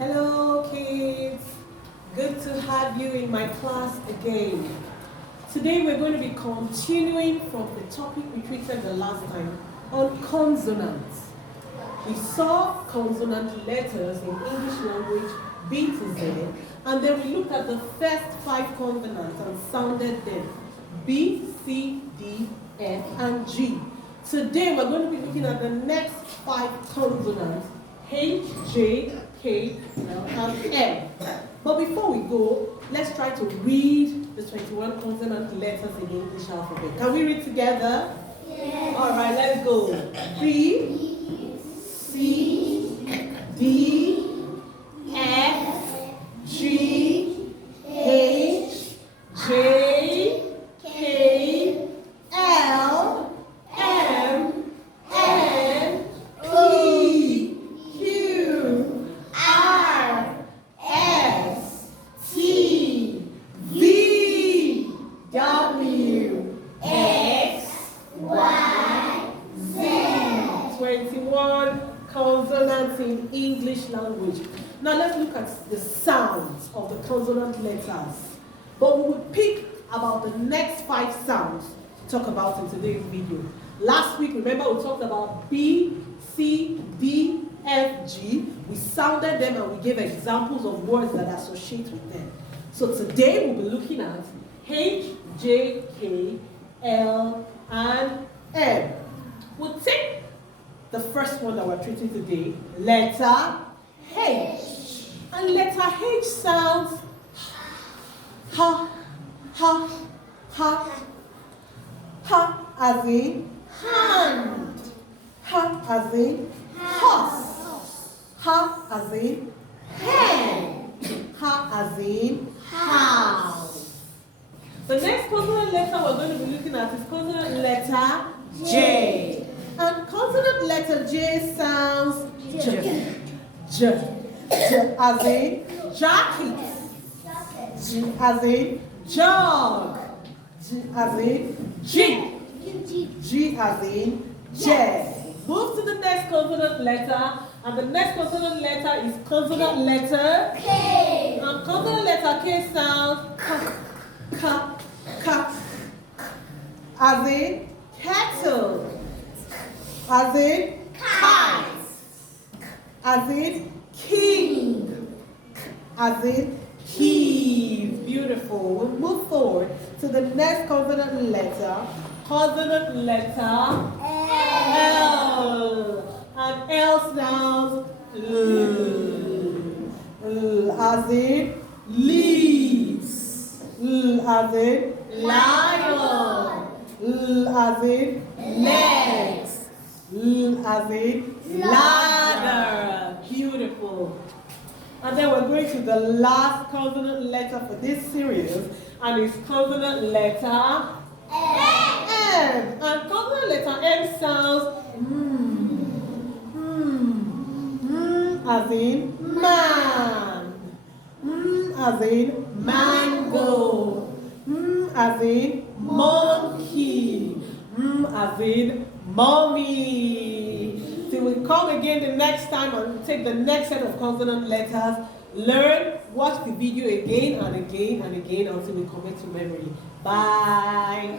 Hello kids, good to have you in my class again. Today we're going to be continuing from the topic we treated the last time on consonants. We saw consonant letters in English language B to Z, and then we looked at the first 5 consonants and sounded them B, C, D, F, and G. Today we're going to be looking at the next 5 consonants H, J, K, L, and M. But before we go, let's try to read the 21 consonant letters in the English alphabet. Can we read together? Yes. All right, let's go. B, C, D, F, G, H, J, K, L, M, N, P, Q, R, S, T, V, W, X, Y, Z. 21 consonants in English language. Now let's look at the sounds of the consonant letters. But we will pick about the next 5 sounds to talk about in today's video. Last week, remember, we talked about B, C, D, F, G. We sounded them and we gave examples of words that associate with them. So today we'll be looking at H, J, K, L, and M. We'll take the first one that we're treating today, letter H. And letter H sounds ha, ha, ha, ha as in hand, ha as in horse, ha as in hen, ha as in house. The next consonant letter we're going to be looking at is consonant letter J. And consonant letter J sounds J. J. J as in jacket. G as in jog. G as in jig. G as in jet. Move to the next consonant letter, and the next consonant letter is consonant letter K. And consonant letter K sounds ka, ka, ka. As in kettle. As in kite. As in king. As in keys. Beautiful. We'll move forward to the next consonant letter. Consonant letter L. And L sounds L. As in leaves. L as in lion. L as in legs. L as in ladder. Beautiful. And then we're going to the last consonant letter for this series, and it's consonant letter M. And consonant letter M sounds as in man, as in mango, as in monkey, as in mommy. Till we come again the next time and take the next set of consonant letters, learn, watch the video again and again and again until we commit to memory. Bye.